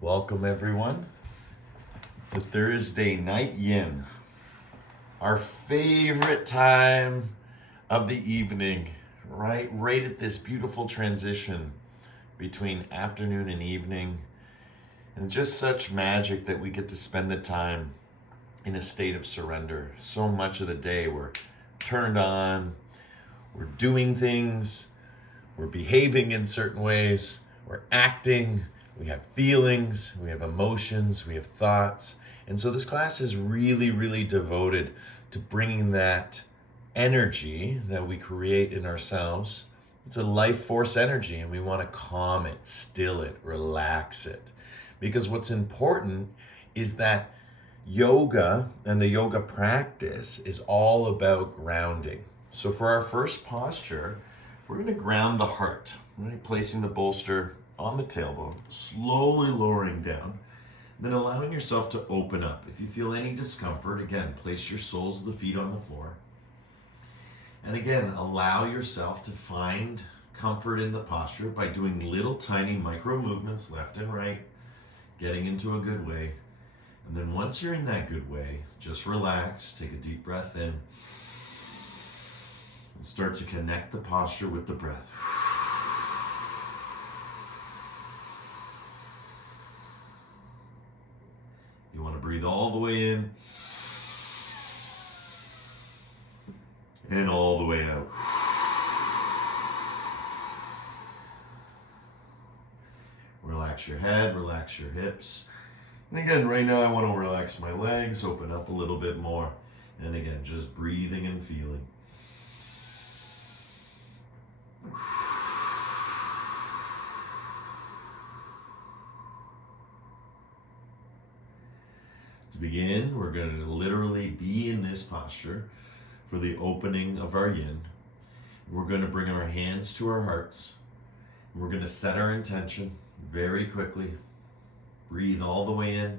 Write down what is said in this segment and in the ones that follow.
Welcome everyone to Thursday Night Yin, our favorite time of the evening, right at this beautiful transition between afternoon and evening, and just such magic that we get to spend the time in a state of surrender. So much of the day we're turned on, we're doing things, we're behaving in certain ways, we're acting, we have feelings, we have emotions, we have thoughts. And so this class is really devoted to bringing that energy that we create in ourselves. It's a life force energy, and we want to calm it, still it, relax it. Because what's important is that yoga and the yoga practice is all about grounding. So for our first posture, we're going to ground the heart, right? Placing the bolster on the tailbone, slowly lowering down, then allowing yourself to open up. If you feel any discomfort, again, place your soles of the feet on the floor. And again, allow yourself to find comfort in the posture by doing little tiny micro movements left and right, getting into a good way. And then once you're in that good way, just relax, take a deep breath in, and start to connect the posture with the breath. You want to breathe all the way in and all the way out. Relax your head, relax your hips. And again, right now I want to relax my legs, open up a little bit more. And again, just breathing and feeling. To begin, we're going to literally be in this posture for the opening of our yin. We're going to bring our hands to our hearts. We're going to set our intention very quickly. Breathe all the way in.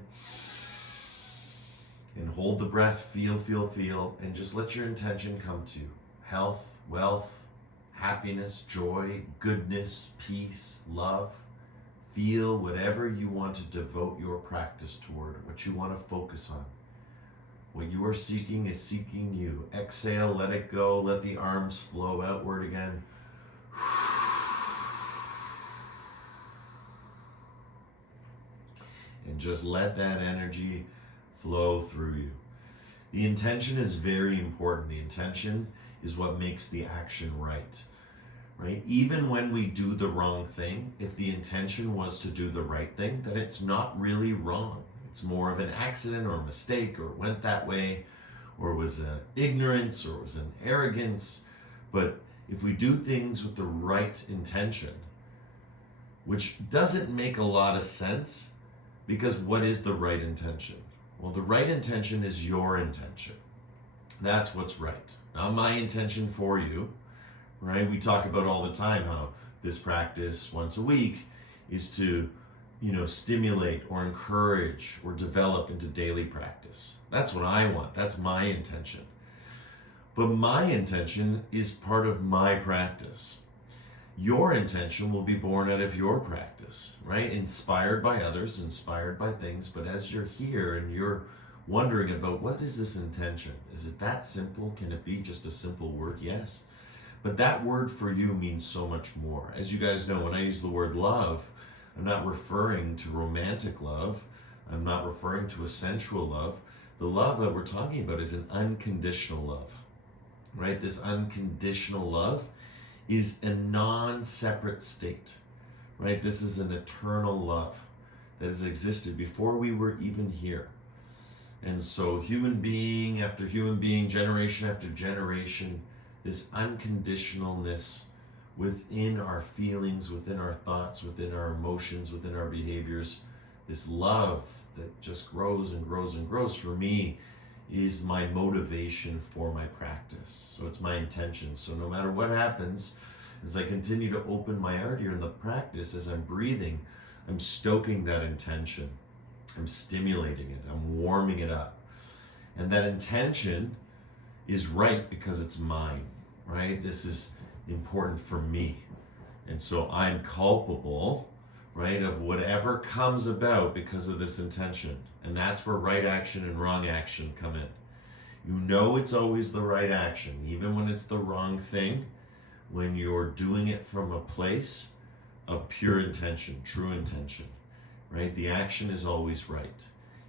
And hold the breath, feel, and just let your intention come to health, wealth, happiness, joy, goodness, peace, love. Feel whatever you want to devote your practice toward, what you want to focus on. What you are seeking is seeking you. Exhale, let it go, let the arms flow outward again. And just let that energy flow through you. The intention is very important. The intention is what makes the action right. Right? Even when we do the wrong thing, if the intention was to do the right thing, then it's not really wrong. It's more of an accident or a mistake, or it went that way, or it was an ignorance, or it was an arrogance. But if we do things with the right intention, which doesn't make a lot of sense, because what is the right intention? Well, the right intention is your intention. That's what's right. Not my intention for you. Right? We talk about all the time how this practice once a week is to, stimulate or encourage or develop into daily practice. That's what I want. That's my intention. But my intention is part of my practice. Your intention will be born out of your practice, right? Inspired by others, inspired by things. But as you're here and you're wondering about what is this intention? Is it that simple? Can it be just a simple word? Yes. But that word for you means so much more. As you guys know, when I use the word love, I'm not referring to romantic love. I'm not referring to a sensual love. The love that we're talking about is an unconditional love, right? This unconditional love is a non-separate state, right? This is an eternal love that has existed before we were even here. And so human being after human being, generation after generation, this unconditionalness within our feelings, within our thoughts, within our emotions, within our behaviors, this love that just grows and grows and grows, for me, is my motivation for my practice. So it's my intention. So no matter what happens, as I continue to open my heart here in the practice, as I'm breathing, I'm stoking that intention. I'm stimulating it. I'm warming it up. And that intention is right because it's mine, right? This is important for me. And so I'm culpable, right, of whatever comes about because of this intention. And that's where right action and wrong action come in. You know it's always the right action, even when it's the wrong thing, when you're doing it from a place of pure intention, true intention, right? The action is always right,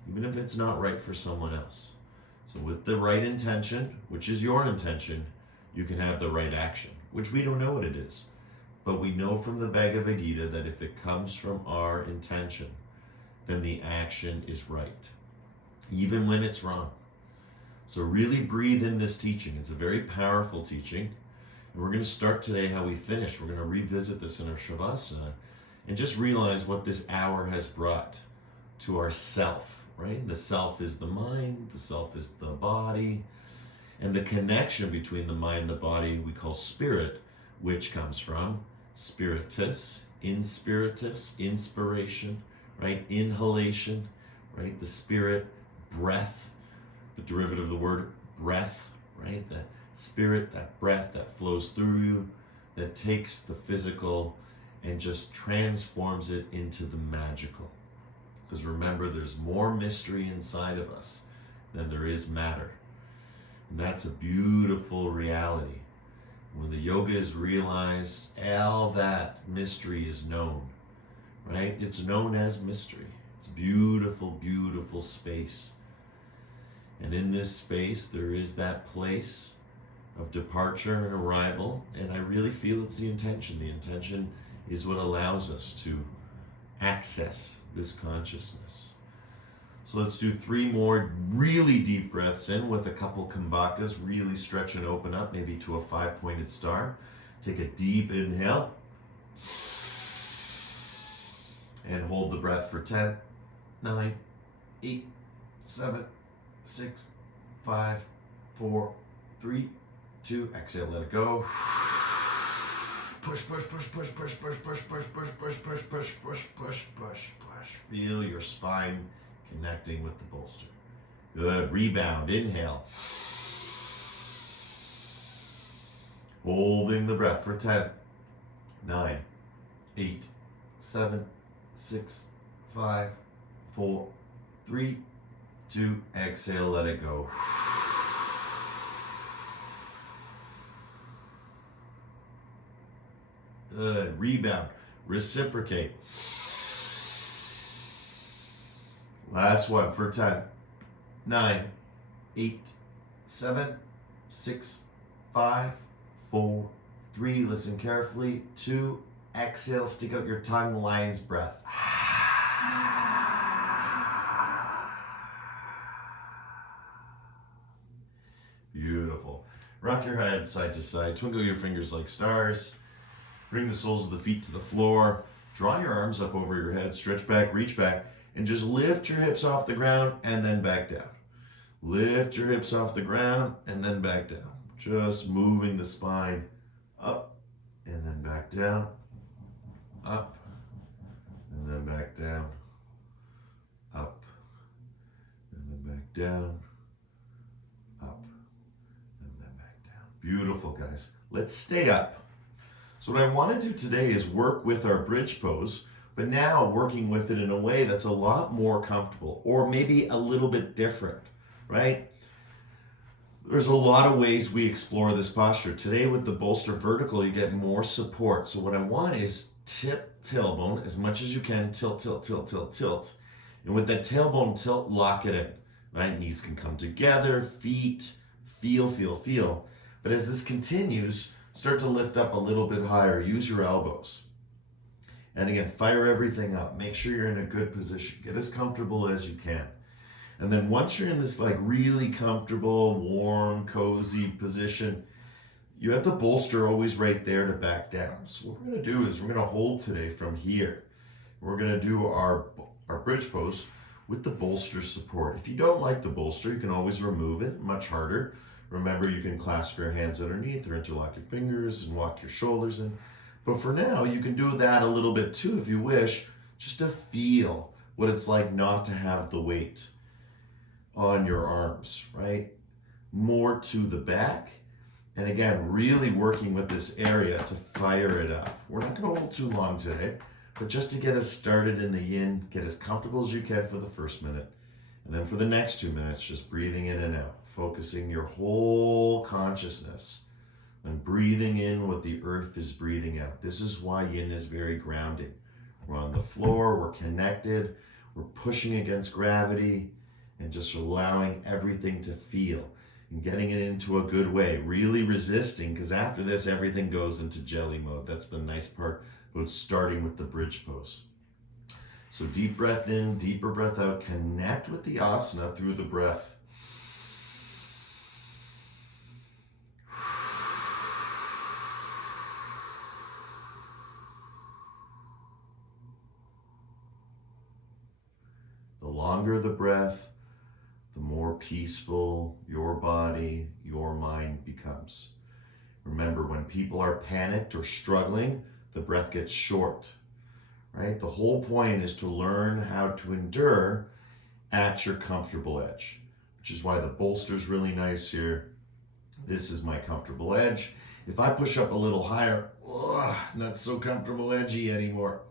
even if it's not right for someone else. So with the right intention, which is your intention, you can have the right action, which we don't know what it is. But we know from the Bhagavad Gita that if it comes from our intention, then the action is right, even when it's wrong. So really breathe in this teaching. It's a very powerful teaching. And we're going to start today how we finish. We're going to revisit this in our Shavasana and just realize what this hour has brought to our self, right? The self is the mind, the self is the body, and the connection between the mind and the body we call spirit, which comes from spiritus, inspiration, right? Inhalation, right? The spirit, breath, the derivative of the word breath, right? That spirit, that breath that flows through you, that takes the physical and just transforms it into the magical. Because remember, there's more mystery inside of us than there is matter. And that's a beautiful reality. When the yoga is realized, all that mystery is known, right? It's known as mystery. It's beautiful, beautiful space. And in this space, there is that place of departure and arrival. And I really feel it's the intention. The intention is what allows us to access this consciousness. So let's do 3 more really deep breaths in with a couple kambakas. Really stretch and open up, maybe to a 5-pointed star. Take a deep inhale. And hold the breath for 10, 9, 8, 7, 6, 5, 4, 3, 2. Exhale, let it go. Push, push, push, push, push, push, push, push, push, push, push, push, push, push, push, push. Feel your spine connecting with the bolster. Good. Rebound. Inhale. Holding the breath for 10, 9, 8, 7, 6, 5, 4, 3, 2. Exhale, let it go. Good. Rebound. Reciprocate. Last one for 10, 9, 8, 7, 6, 5, 4, 3. Listen carefully. 2. Exhale. Stick out your tongue. Lion's breath. Beautiful. Rock your head side to side. Twinkle your fingers like stars. Bring the soles of the feet to the floor. Draw your arms up over your head. Stretch back, reach back, and just lift your hips off the ground and then back down. Lift your hips off the ground and then back down. Just moving the spine up and then back down. Up and then back down. Up and then back down. Up and then back down. Beautiful, guys. Let's stay up. So what I want to do today is work with our bridge pose, but now working with it in a way that's a lot more comfortable, or maybe a little bit different, right? There's a lot of ways we explore this posture. Today with the bolster vertical, you get more support. So what I want is tip tailbone as much as you can, tilt, tilt, tilt, tilt, tilt. And with that tailbone tilt, lock it in, right? Knees can come together, feet, feel, feel, feel. But as this continues, start to lift up a little bit higher. Use your elbows. And again, fire everything up. Make sure you're in a good position. Get as comfortable as you can. And then once you're in this like really comfortable, warm, cozy position, you have the bolster always right there to back down. So what we're going to do is we're going to hold today from here. We're going to do our bridge pose with the bolster support. If you don't like the bolster, you can always remove it. Much harder. Remember, you can clasp your hands underneath or interlock your fingers and walk your shoulders in. But for now, you can do that a little bit too if you wish, just to feel what it's like not to have the weight on your arms, right? More to the back. And again, really working with this area to fire it up. We're not going to hold too long today. But just to get us started in the yin, get as comfortable as you can for the first minute. And then for the next 2 minutes, just breathing in and out, focusing your whole consciousness and breathing in what the earth is breathing out. This is why yin is very grounding. We're on the floor, we're connected, we're pushing against gravity and just allowing everything to feel and getting it into a good way, really resisting, because after this, everything goes into jelly mode. That's the nice part about starting with the bridge pose. So deep breath in, deeper breath out, connect with the asana through the breath. The longer the breath, the more peaceful your body, your mind becomes. Remember, when people are panicked or struggling, the breath gets short, right? The whole point is to learn how to endure at your comfortable edge, which is why the bolster's really nice here. This is my comfortable edge. If I push up a little higher, not so comfortable edgy anymore.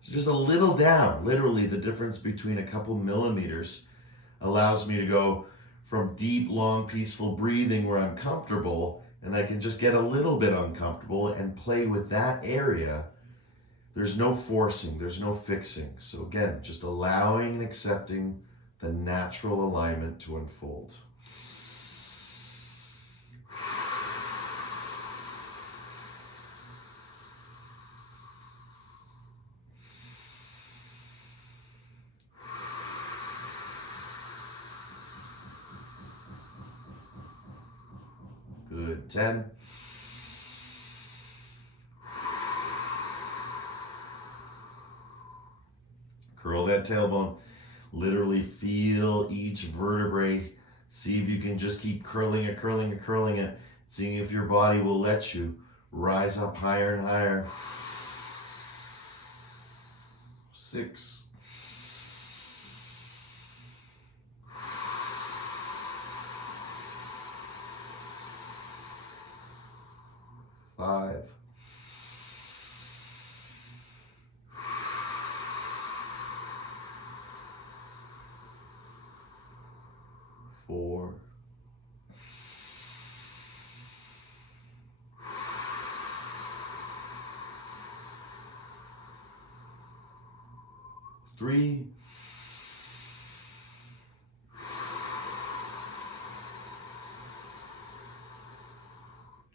So just a little down, literally the difference between a couple millimeters allows me to go from deep, long, peaceful breathing where I'm comfortable, and I can just get a little bit uncomfortable and play with that area. There's no forcing, there's no fixing. So again, just allowing and accepting the natural alignment to unfold. Good, 10. Curl that tailbone. Literally feel each vertebrae. See if you can just keep curling it, curling it, curling it. Seeing if your body will let you rise up higher and higher. 6. 5. 4. 3.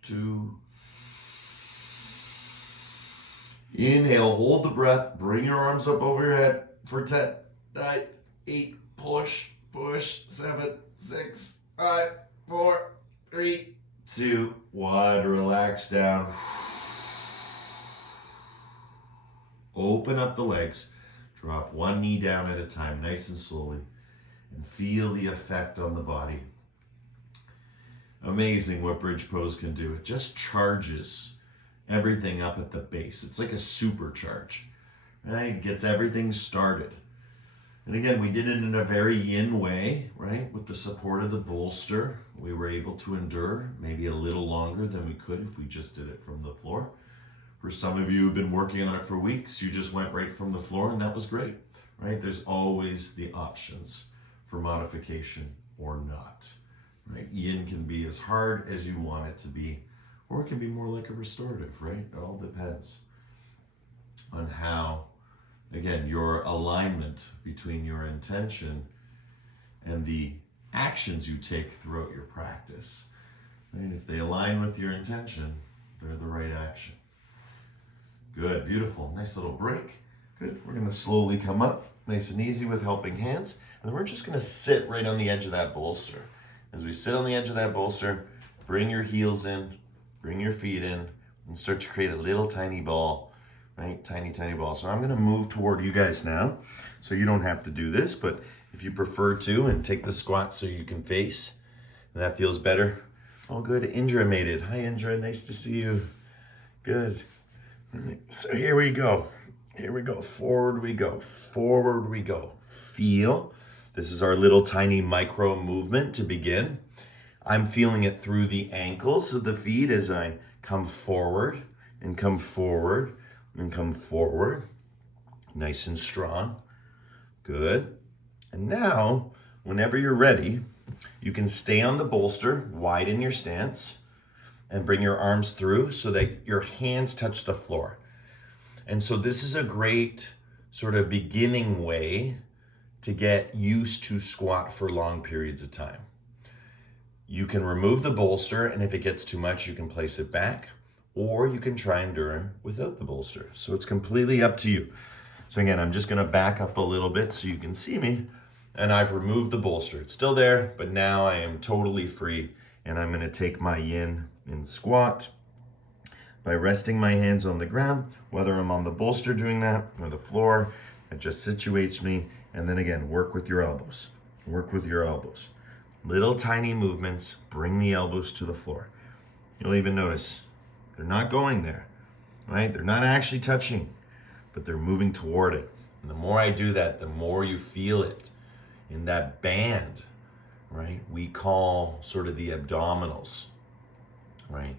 2. Inhale, hold the breath, bring your arms up over your head for 10, 9, 8, push, 7, 6, 5, 4, 3, 2, 1. Relax down. Open up the legs. Drop one knee down at a time, nice and slowly, and feel the effect on the body. Amazing what bridge pose can do. It just charges everything up at the base. It's like a supercharge, right? It gets everything started. And again, we did it in a very yin way, right? With the support of the bolster, we were able to endure maybe a little longer than we could if we just did it from the floor. For some of you who've been working on it for weeks, you just went right from the floor, and that was great, right? There's always the options for modification or not, right? Yin can be as hard as you want it to be, or it can be more like a restorative, right? It all depends on how, again, your alignment between your intention and the actions you take throughout your practice, right? If they align with your intention, they're the right action. Good, beautiful, nice little break. Good, we're gonna slowly come up, nice and easy with helping hands, and then we're just gonna sit right on the edge of that bolster. As we sit on the edge of that bolster, bring your heels in, bring your feet in, and start to create a little tiny ball, right? Tiny, tiny ball. So I'm gonna move toward you guys now, so you don't have to do this, but if you prefer to, and take the squat so you can face, and that feels better. All good, Indra made it. Hi Indra, nice to see you. Good. So here we go. Here we go. Forward we go. Forward we go. Feel. This is our little tiny micro movement to begin. I'm feeling it through the ankles of the feet as I come forward and come forward. and come forward, nice and strong. Good. And now, whenever you're ready, you can stay on the bolster, widen your stance, and bring your arms through so that your hands touch the floor. And so this is a great sort of beginning way to get used to squat for long periods of time. You can remove the bolster, and if it gets too much, you can place it back, or you can try and do it without the bolster. So it's completely up to you. So again, I'm just gonna back up a little bit so you can see me, and I've removed the bolster. It's still there, but now I am totally free, and I'm gonna take my yin and squat by resting my hands on the ground, whether I'm on the bolster doing that or the floor. It just situates me, and then again, work with your elbows. Work with your elbows. Little tiny movements, bring the elbows to the floor. You'll even notice they're not going there, right? They're not actually touching, but they're moving toward it. And the more I do that, the more you feel it in that band, right? We call sort of the abdominals, right?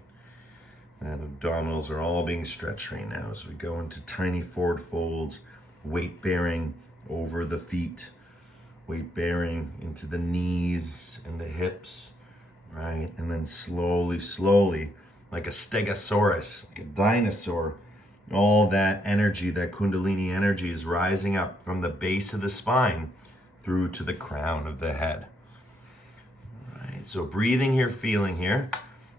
And abdominals are all being stretched right now as we go into tiny forward folds, weight bearing over the feet, weight bearing into the knees and the hips, right? And then slowly, like a stegosaurus, like a dinosaur, all that energy, that Kundalini energy is rising up from the base of the spine through to the crown of the head. All right, so breathing here, feeling here.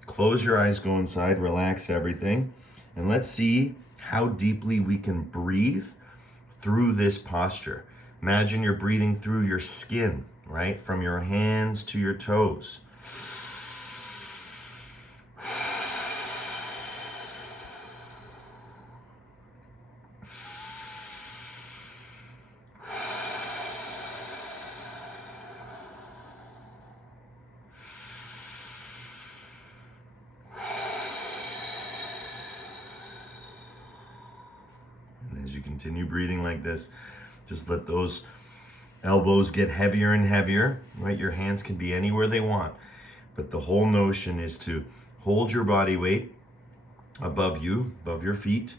Close your eyes, go inside, relax everything. And let's see how deeply we can breathe through this posture. Imagine you're breathing through your skin, right? From your hands to your toes. And as you continue breathing like this, just let those elbows get heavier and heavier, right? Your hands can be anywhere they want, but the whole notion is to hold your body weight above you, above your feet,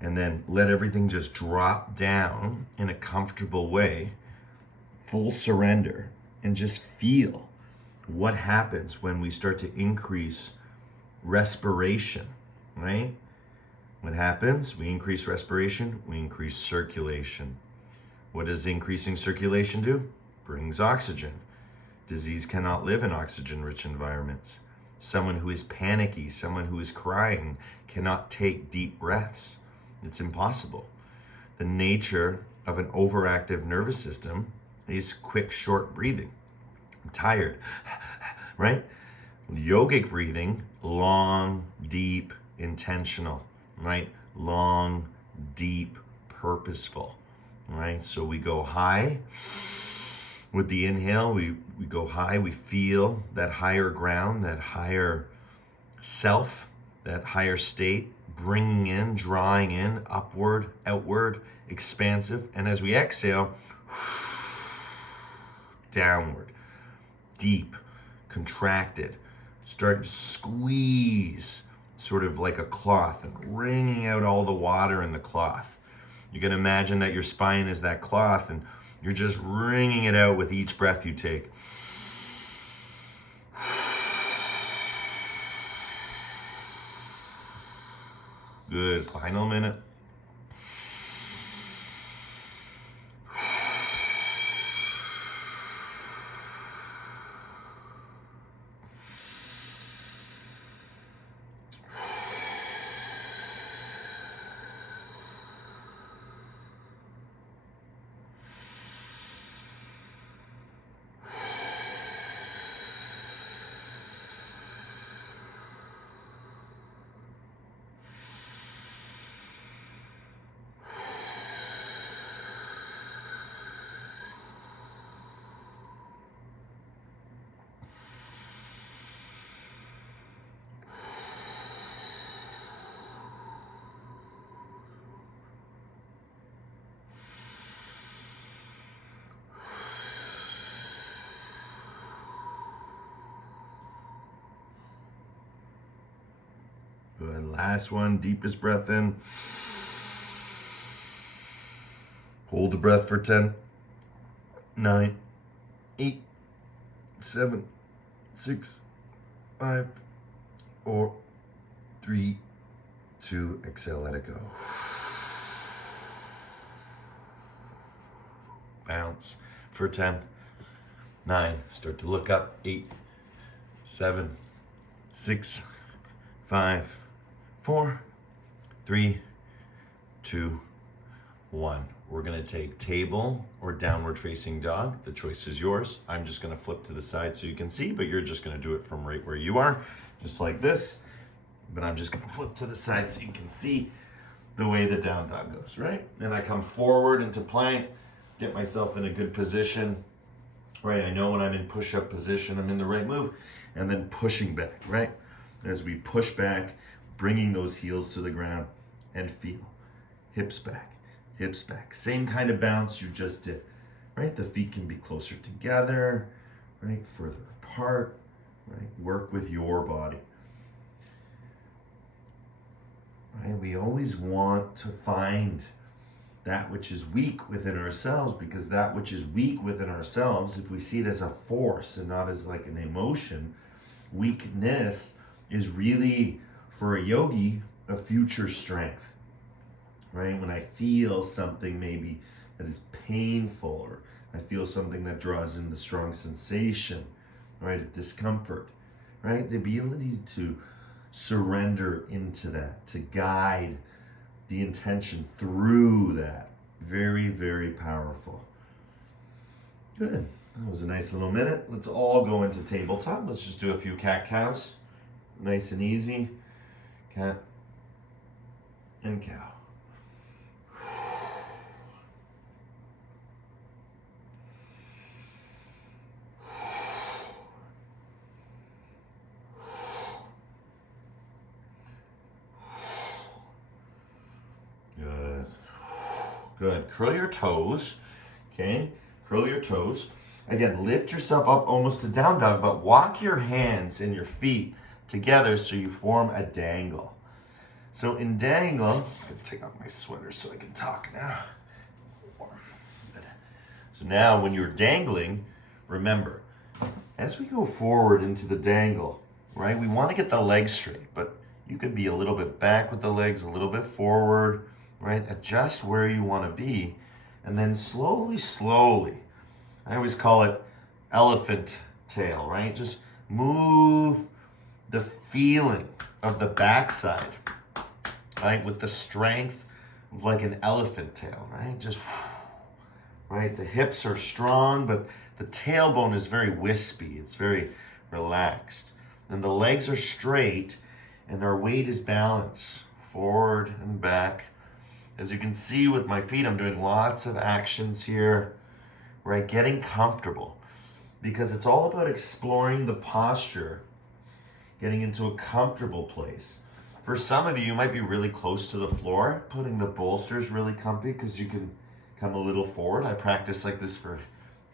and then let everything just drop down in a comfortable way, full surrender, and just feel what happens when we start to increase respiration, right? What happens? We increase respiration, we increase circulation. What does increasing circulation do? Brings oxygen. Disease cannot live in oxygen-rich environments. Someone who is panicky, someone who is crying, cannot take deep breaths. It's impossible. The nature of an overactive nervous system is quick, short breathing. I'm tired, right? Yogic breathing, long, deep, intentional, right? Long, deep, purposeful, right? So we go high. With the inhale, we go high, we feel that higher ground, that higher self, that higher state, bringing in, drawing in, upward, outward, expansive. And as we exhale, downward, deep, contracted, start to squeeze, sort of like a cloth, and wringing out all the water in the cloth. You can imagine that your spine is that cloth, and you're just wringing it out with each breath you take. Good, final minute. Good, last one, deepest breath in. Hold the breath for 10, 9, 8, 7, 6, 5, 4, 3, 2, exhale, let it go. Bounce for 10, 9, start to look up, 8, 7, 6, 5, 4, 3, 2, 1. We're gonna take table or downward facing dog. The choice is yours. I'm just gonna flip to the side so you can see, but you're just gonna do it from right where you are, just like this. But I'm just gonna flip to the side so you can see the way the down dog goes, right? And I come forward into plank, get myself in a good position, right? I know when I'm in push-up position, I'm in the right move, and then pushing back, right? As we push back, bringing those heels to the ground and feel. Hips back, hips back. Same kind of bounce you just did, right? The feet can be closer together, right? Further apart, right? Work with your body. Right? We always want to find that which is weak within ourselves, because that which is weak within ourselves, if we see it as a force and not as like an emotion, weakness is really, for a yogi, a future strength. Right? When I feel something maybe that is painful, or I feel something that draws in the strong sensation, right? Of discomfort, right? The ability to surrender into that, to guide the intention through that. Very, very powerful. Good. That was a nice little minute. Let's all go into tabletop. Let's just do a few cat-cows. Nice and easy. Cat and cow. Good. Curl your toes. Okay. Curl your toes. Again, lift yourself up almost to down dog, but walk your hands and your feet together so you form a dangle. So in dangle, I'm just going to take off my sweater so I can talk now. So now when you're dangling, remember, as we go forward into the dangle, right, we want to get the legs straight, but you could be a little bit back with the legs, a little bit forward, right? Adjust where you want to be, and then slowly, slowly, I always call it elephant tail, right? Just move the feeling of the backside, right? With the strength of like an elephant tail, right? Just, right? The hips are strong, but the tailbone is very wispy. It's very relaxed. And the legs are straight, and our weight is balanced, forward and back. As you can see with my feet, I'm doing lots of actions here, right? Getting comfortable, because it's all about exploring the posture, getting into a comfortable place. For some of you, you might be really close to the floor, putting the bolsters really comfy because you can come a little forward. I practice like this for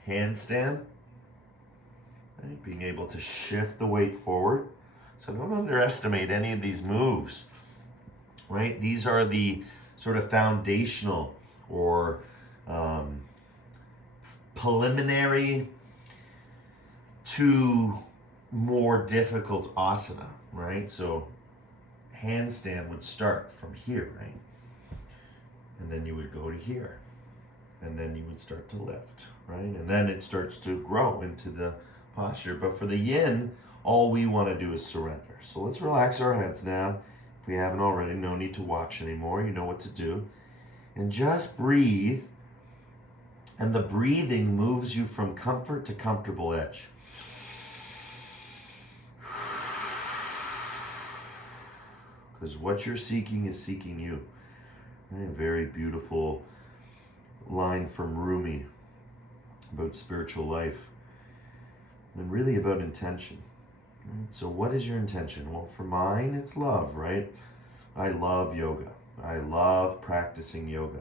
handstand, right? Being able to shift the weight forward. So don't underestimate any of these moves, right? These are the sort of foundational or preliminary to more difficult asana, right? So handstand would start from here, right? And then you would go to here. And then you would start to lift, right? And then it starts to grow into the posture. But for the yin, all we want to do is surrender. So let's relax our heads now. If we haven't already, no need to watch anymore. You know what to do. And just breathe. And the breathing moves you from comfort to comfortable edge. Because what you're seeking is seeking you. Right? A very beautiful line from Rumi about spiritual life and really about intention. Right? So what is your intention? Well, for mine, it's love, right? I love yoga. I love practicing yoga.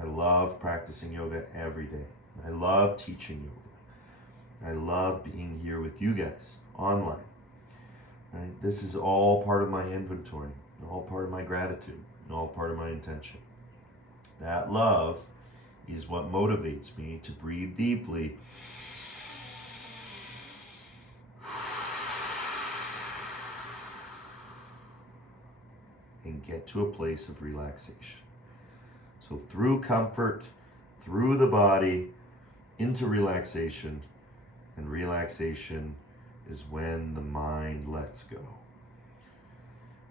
I love practicing yoga every day. I love teaching yoga. I love being here with you guys online. Right? This is all part of my inventory, all part of my gratitude, and all part of my intention. That love is what motivates me to breathe deeply and get to a place of relaxation. So through comfort, through the body, into relaxation, and relaxation is when the mind lets go.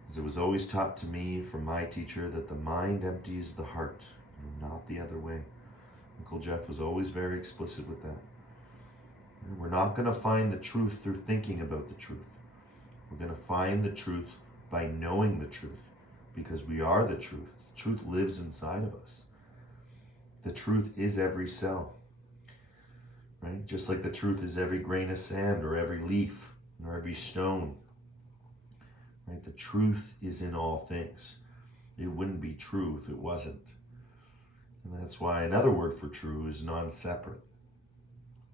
As it was always taught to me from my teacher that the mind empties the heart, not the other way. Uncle Jeff was always very explicit with that. And we're not going to find the truth through thinking about the truth. We're going to find the truth by knowing the truth, because we are the truth. The truth lives inside of us. The truth is every cell, right? Just like the truth is every grain of sand or every leaf or every stone, right? The truth is in all things. It wouldn't be true if it wasn't. And that's why another word for true is non-separate.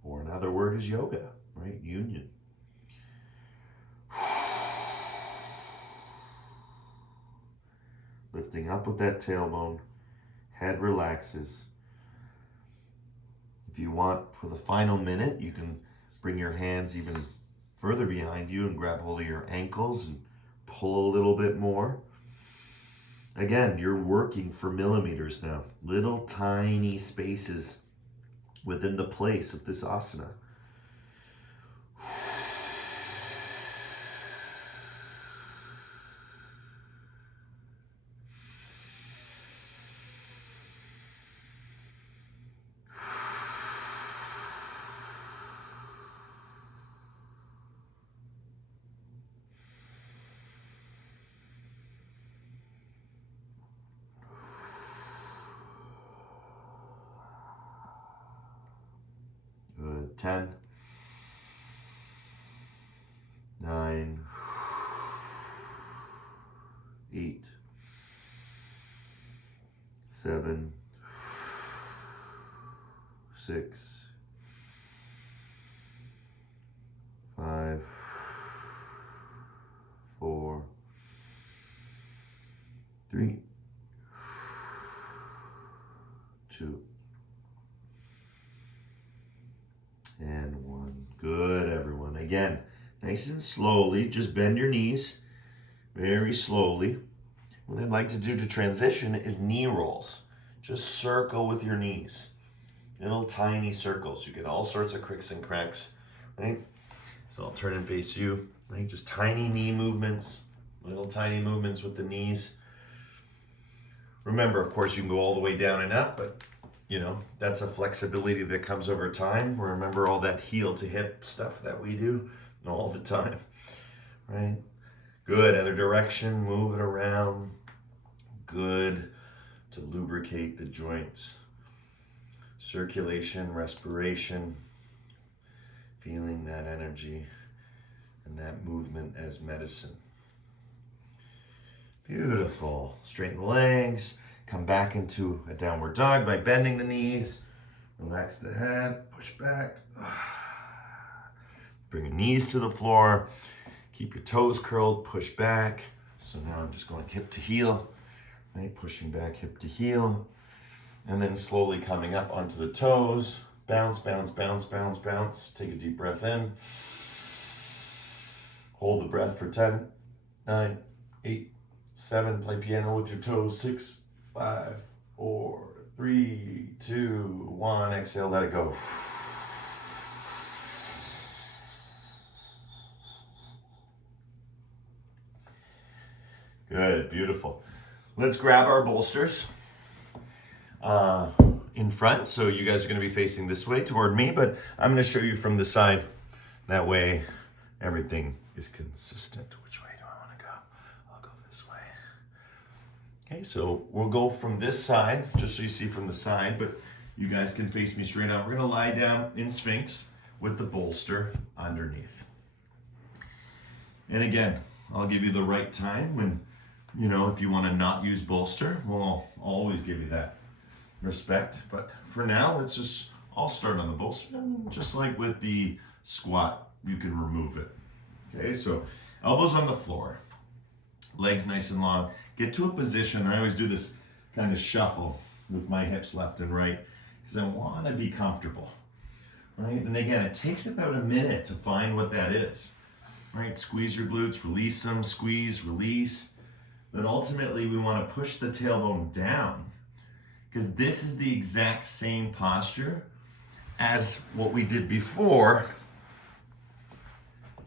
Or another word is yoga, right? Union. Lifting up with that tailbone, head relaxes. If you want, for the final minute, you can bring your hands even further behind you and grab hold of your ankles and pull a little bit more. Again, you're working for millimeters now, little tiny spaces within the place of this asana. Good. 10, 9, 8, 7, 6, 5, 4, 3, 2, and 1. Good, everyone. Again, nice and slowly, just bend your knees very slowly. What I'd like to do to transition is knee rolls. Just circle with your knees. Little tiny circles. You get all sorts of cricks and cracks, right? So I'll turn and face you, right? Just tiny knee movements, little tiny movements with the knees. Remember, of course, you can go all the way down and up, but you know, that's a flexibility that comes over time. Remember all that heel to hip stuff that we do all the time, right? Good. Other direction, move it around. Good to lubricate the joints. Circulation, respiration, feeling that energy and that movement as medicine. Beautiful. Straighten the legs. Come back into a downward dog by bending the knees. Relax the head, push back. Bring your knees to the floor. Keep your toes curled, push back. So now I'm just going hip to heel, right? Pushing back hip to heel. And then slowly coming up onto the toes. Bounce, bounce, bounce, bounce, bounce. Take a deep breath in. Hold the breath for 10, 9, 8, 7. Play piano with your toes. 6, 5, 4, 3, 2, 1. Exhale, let it go. Good, beautiful. Let's grab our bolsters in front. So you guys are going to be facing this way toward me, but I'm going to show you from the side. That way everything is consistent. Which way do I want to go? I'll go this way. Okay, so we'll go from this side, just so you see from the side, but you guys can face me straight up. We're going to lie down in Sphinx with the bolster underneath. And again, I'll give you the right time when, you know, if you want to not use bolster, well, I'll always give you that respect. But for now, I'll start on the bolster. And just like with the squat, you can remove it. Okay, so elbows on the floor, legs nice and long. Get to a position, I always do this kind of shuffle with my hips left and right. because I want to be comfortable, right? And again, it takes about a minute to find what that is, right? Squeeze your glutes, release them, squeeze, release. But ultimately, we want to push the tailbone down, because this is the exact same posture as what we did before.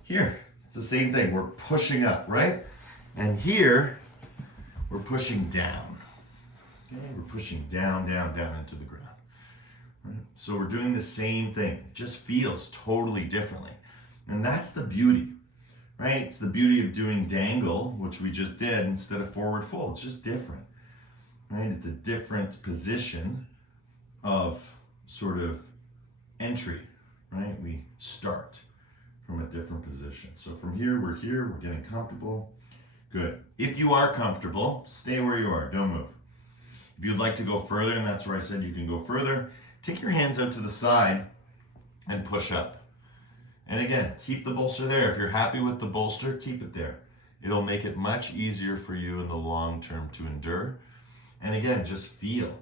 Here, it's the same thing. We're pushing up, right? And here, we're pushing down. Okay, we're pushing down, down, down into the ground. Right? So we're doing the same thing. It just feels totally differently. And that's the beauty, right? It's the beauty of doing dangle, which we just did, instead of forward fold. It's just different, right? It's a different position of sort of entry, right? We start from a different position. So from here, we're getting comfortable. Good. If you are comfortable, stay where you are, don't move. If you'd like to go further, and that's where I said you can go further, take your hands out to the side and push up. And again, keep the bolster there. If you're happy with the bolster, keep it there. It'll make it much easier for you in the long term to endure. And again, just feel.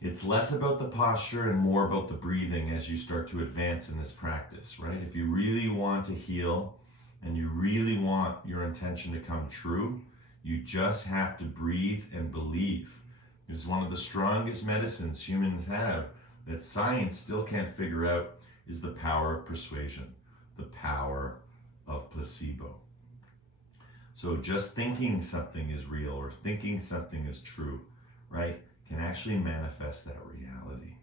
It's less about the posture and more about the breathing as you start to advance in this practice, right? If you really want to heal and you really want your intention to come true, you just have to breathe and believe. This is one of the strongest medicines humans have that science still can't figure out, is the power of persuasion, the power of placebo. So just thinking something is real or thinking something is true, right, can actually manifest that reality.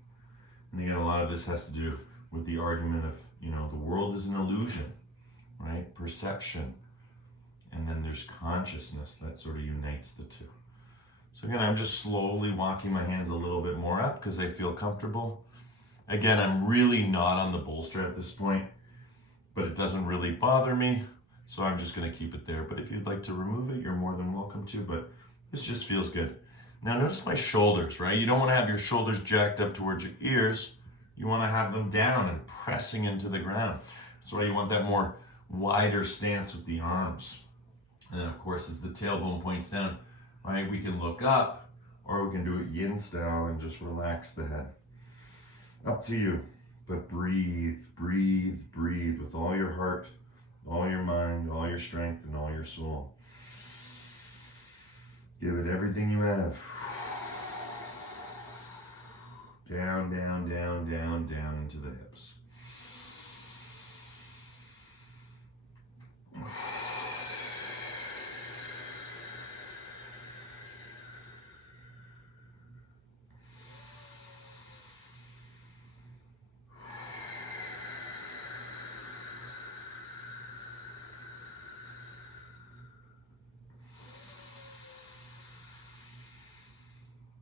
And again, a lot of this has to do with the argument of, the world is an illusion, right? Perception. And then there's consciousness that sort of unites the two. So again, I'm just slowly walking my hands a little bit more up because I feel comfortable. Again, I'm really not on the bolster at this point, but it doesn't really bother me. So I'm just going to keep it there. But if you'd like to remove it, you're more than welcome to. But this just feels good. Now notice my shoulders, right? You don't want to have your shoulders jacked up towards your ears. You want to have them down and pressing into the ground. That's why you want that more wider stance with the arms. And then of course, as the tailbone points down, right, we can look up, or we can do it yin style and just relax the head. Up to you. But breathe, breathe, breathe with all your heart, all your mind, all your strength, and all your soul. Give it everything you have. Down, down, down, down, down into the hips.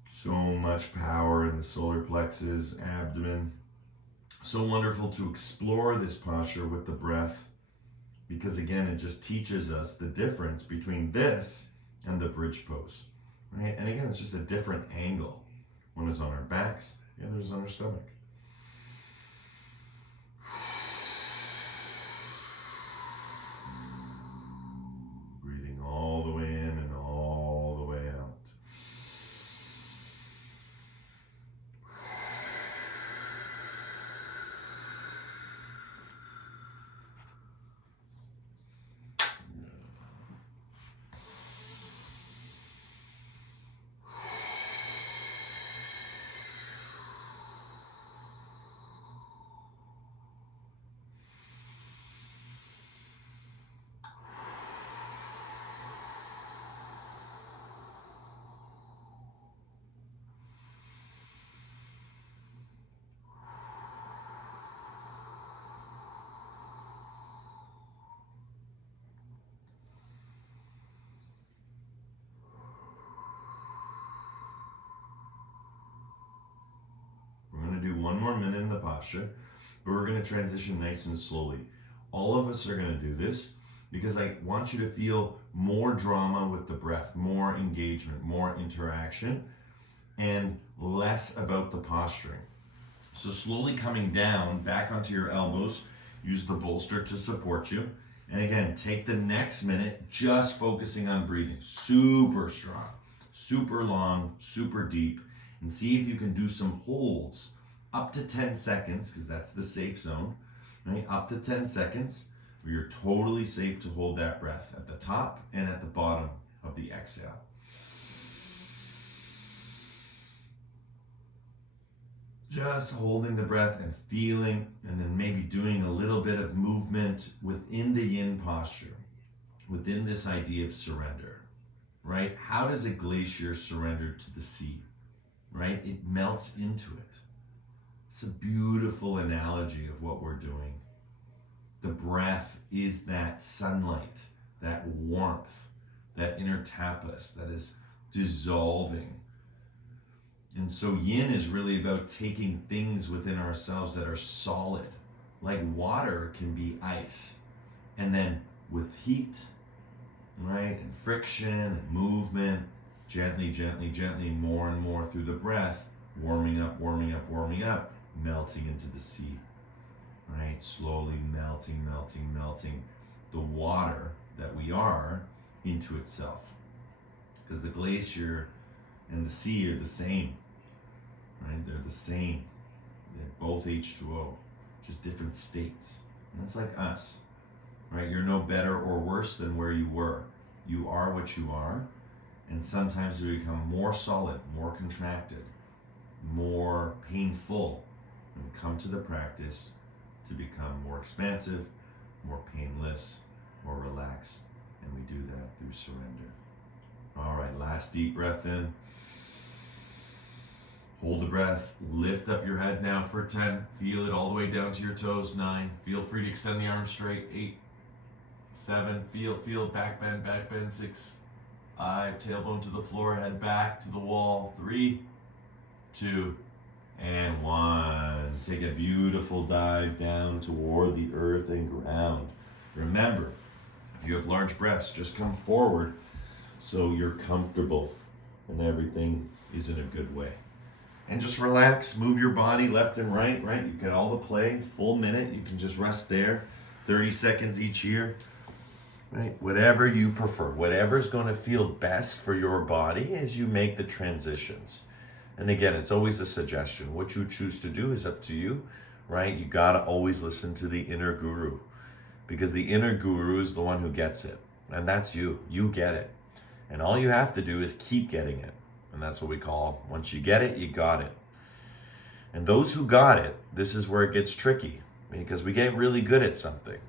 So much power in the solar plexus, abdomen. So wonderful to explore this posture with the breath, because again, it just teaches us the difference between this and the bridge pose, right? And again, it's just a different angle. One is on our backs, the other is on our stomach. Breathing all the way in and all the way out. One more minute in the posture, but we're going to transition nice and slowly. All of us are going to do this because I want you to feel more drama with the breath, more engagement, more interaction, and less about the posturing. So slowly coming down, back onto your elbows, use the bolster to support you. And again, take the next minute just focusing on breathing. Super strong, super long, super deep. And see if you can do some holds up to 10 seconds, because that's the safe zone, right? Up to 10 seconds where you're totally safe to hold that breath at the top and at the bottom of the exhale. Just holding the breath and feeling, and then maybe doing a little bit of movement within the yin posture, within this idea of surrender, right? How does a glacier surrender to the sea, right? It melts into it. It's a beautiful analogy of what we're doing. The breath is that sunlight, that warmth, that inner tapas that is dissolving. And so yin is really about taking things within ourselves that are solid, like water can be ice. And then with heat, right, and friction and movement, gently, gently, gently, more and more through the breath, warming up, warming up, warming up, melting into the sea, right? Slowly melting, melting, melting the water that we are into itself. Because the glacier and the sea are the same, right? They're the same. They're both H2O, just different states. And that's like us, right? You're no better or worse than where you were. You are what you are. And sometimes we become more solid, more contracted, more painful when we come to the practice to become more expansive, more painless, more relaxed. And we do that through surrender. All right, last deep breath in. Hold the breath, lift up your head now for 10. Feel it all the way down to your toes, 9. Feel free to extend the arms straight, 8, 7. Feel, back bend, 6. 5, tailbone to the floor, head back to the wall, 3, 2, and 1. Take a beautiful dive down toward the earth and ground. Remember, if you have large breaths, just come forward so you're comfortable and everything is in a good way. And just relax, move your body left and right? You get all the play, full minute. You can just rest there, 30 seconds each here, right? Whatever you prefer, whatever's going to feel best for your body as you make the transitions. And again, it's always a suggestion. What you choose to do is up to you, right? You got to always listen to the inner guru, because the inner guru is the one who gets it. And that's you. You get it. And all you have to do is keep getting it. And that's what we call, once you get it, you got it. And those who got it, this is where it gets tricky, because we get really good at something,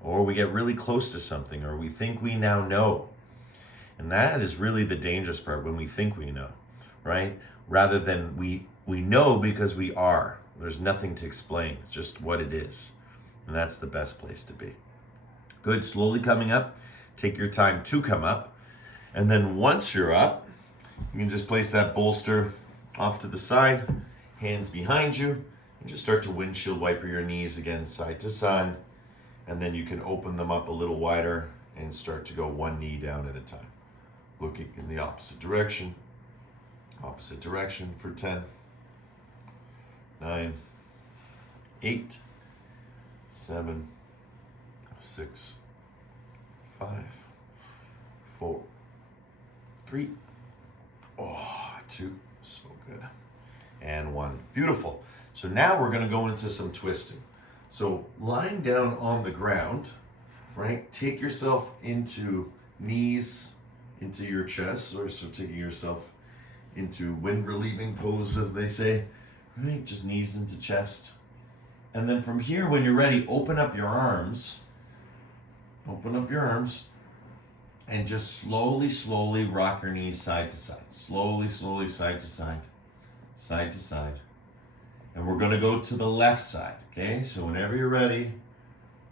or we get really close to something, or we think we now know. And that is really the dangerous part, when we think we know, right? Rather than we know because we are. There's nothing to explain, just what it is. And that's the best place to be. Good, slowly coming up. Take your time to come up. And then once you're up, you can just place that bolster off to the side, hands behind you, and just start to windshield wiper your knees again, side to side. And then you can open them up a little wider and start to go one knee down at a time. Looking in the opposite direction for 10, 9, 8, 7, 6, 5, 4, 3, 2, so good, and 1. Beautiful. So now we're going to go into some twisting. So lying down on the ground, right? Take yourself into knees, into your chest, or so taking yourself into wind relieving pose, as they say, right? Just knees into chest. And then from here, when you're ready, open up your arms, and just slowly rock your knees side to side. Slowly, side to side. And we're gonna go to the left side, okay? So whenever you're ready,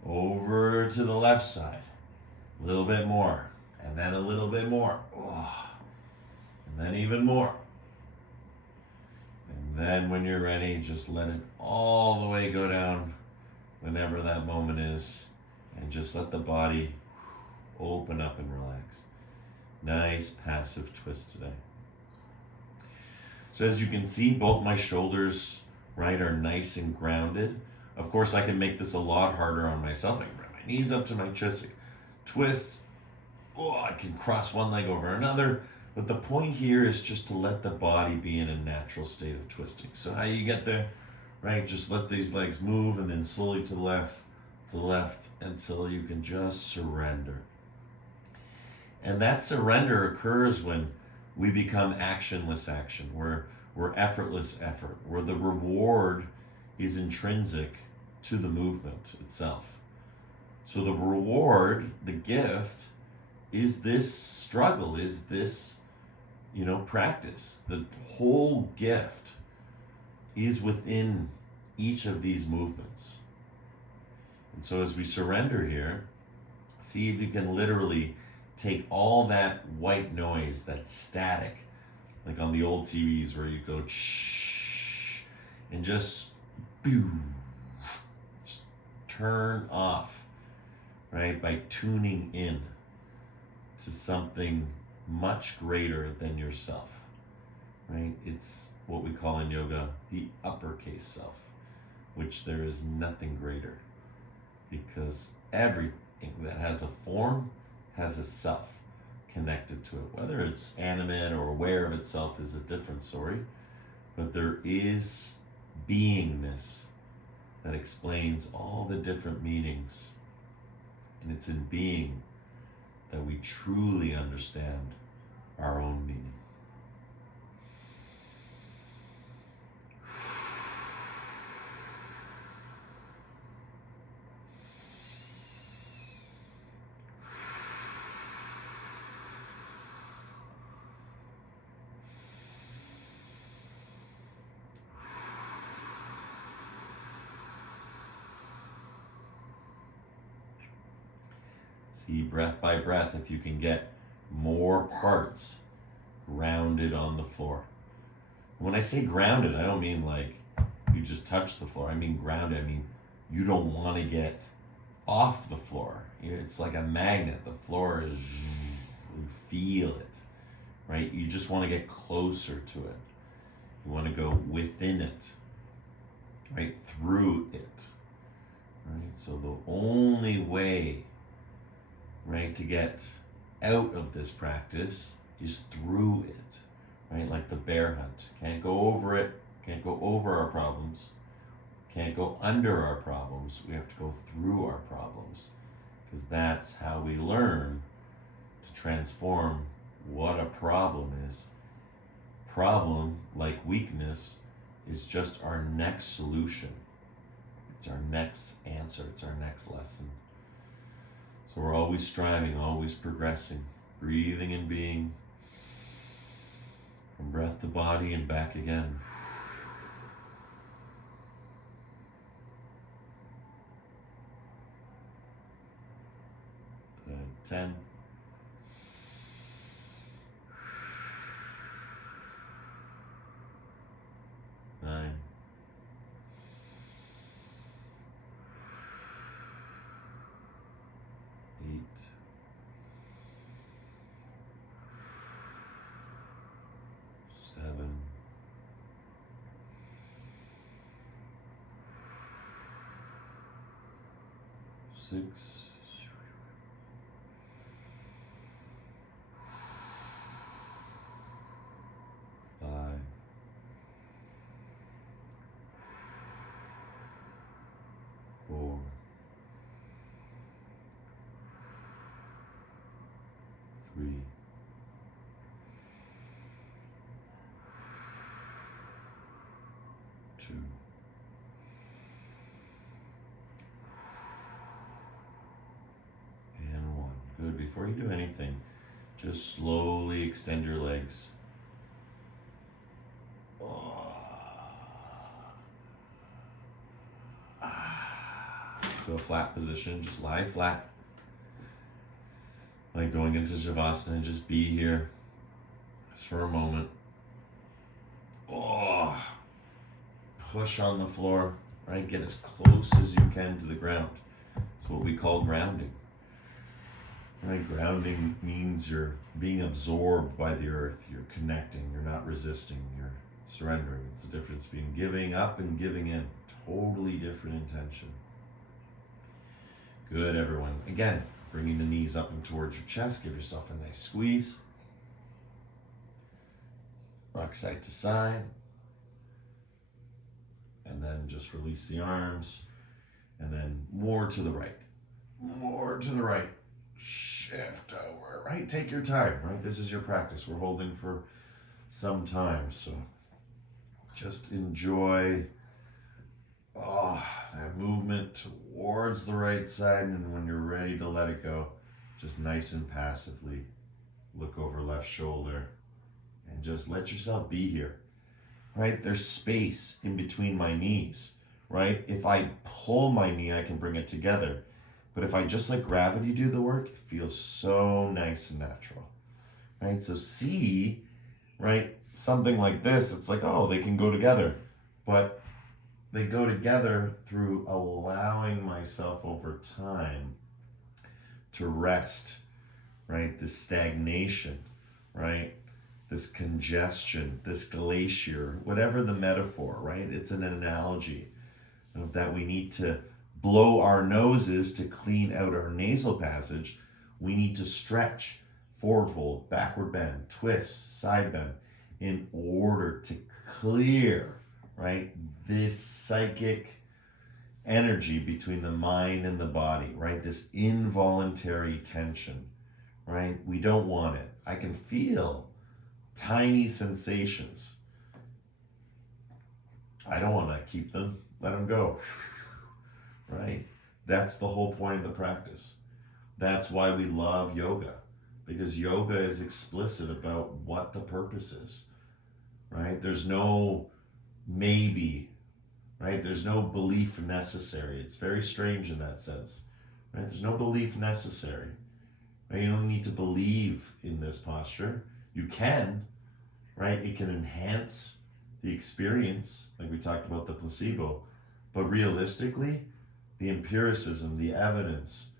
over to the left side. A little bit more, and then a little bit more. And then even more. And then when you're ready, just let it all the way go down whenever that moment is. And just let the body open up and relax. Nice passive twist today. So as you can see, both my shoulders, right, are nice and grounded. Of course, I can make this a lot harder on myself. I can bring my knees up to my chest, twist. I can cross one leg over another, But the point here is just to let the body be in a natural state of twisting. So how you get there, right? Just let these legs move and then slowly to the left until you can just surrender. And that surrender occurs when we become actionless action, where we're effortless effort, where the reward is intrinsic to the movement itself. So the reward, the gift, is this struggle, is this, practice. The whole gift is within each of these movements. And so as we surrender here, see if you can literally take all that white noise, that static, like on the old TVs where you go shh, and just turn off, right? By tuning in to something much greater than yourself, right? It's what we call in yoga the uppercase self, which there is nothing greater, because everything that has a form has a self connected to it. Whether it's animate or aware of itself is a different story, but there is beingness that explains all the different meanings. And it's in being that we truly understand our own meaning. See, breath by breath, if you can get more parts grounded on the floor. When I say grounded, I don't mean like you just touch the floor. I mean grounded. I mean you don't want to get off the floor. It's like a magnet. The floor is, you feel it, right? You just want to get closer to it. You want to go within it, right? Through it, right? So the only way, right, to get out of this practice is through it, right? Like the bear hunt. Can't go over it, can't go over our problems, can't go under our problems. We have to go through our problems, because that's how we learn to transform what a problem is. Problem, like weakness, is just our next solution. It's our next answer. It's our next lesson. So we're always striving, always progressing, breathing and being, from breath to body and back again. 10. 9. 8. 7. 6. 5. 4. 3. 2. And 1. Good. Before you do anything, just slowly extend your legs. To a flat position, just lie flat. Like going into Shavasana, just be here just for a moment. Push on the floor, right? Get as close as you can to the ground. It's what we call grounding. Right? Grounding means you're being absorbed by the earth. You're connecting. You're not resisting. You're surrendering. It's the difference between giving up and giving in. Totally different intention. Good, everyone. Again, bringing the knees up and towards your chest. Give yourself a nice squeeze. Rock side to side. And then just release the arms. And then more to the right. More to the right. Shift over, right? Take your time, right? This is your practice. We're holding for some time, so just enjoy that movement towards the right side, and when you're ready to let it go, just nice and passively look over left shoulder and just let yourself be here, right? There's space in between my knees, right? If I pull my knee, I can bring it together. But if I just let gravity do the work, it feels so nice and natural, right? So see, right, something like this, it's like, oh, they can go together. But they go together through allowing myself over time to rest, right? This stagnation, right? This congestion, this glacier, whatever the metaphor, right? It's an analogy of that we need to blow our noses to clean out our nasal passage. We need to stretch, forward fold, backward bend, twist, side bend, in order to clear, right, this psychic energy between the mind and the body, right? This involuntary tension, right? We don't want it. I can feel tiny sensations. I don't want to keep them. Let them go, right? That's the whole point of the practice. That's why we love yoga, because yoga is explicit about what the purpose is, right? There's no maybe, right? There's no belief necessary. It's very strange in that sense, right? There's no belief necessary, right? You don't need to believe in this posture. You can, right? It can enhance the experience, like we talked about the placebo, but realistically, the empiricism, the evidence,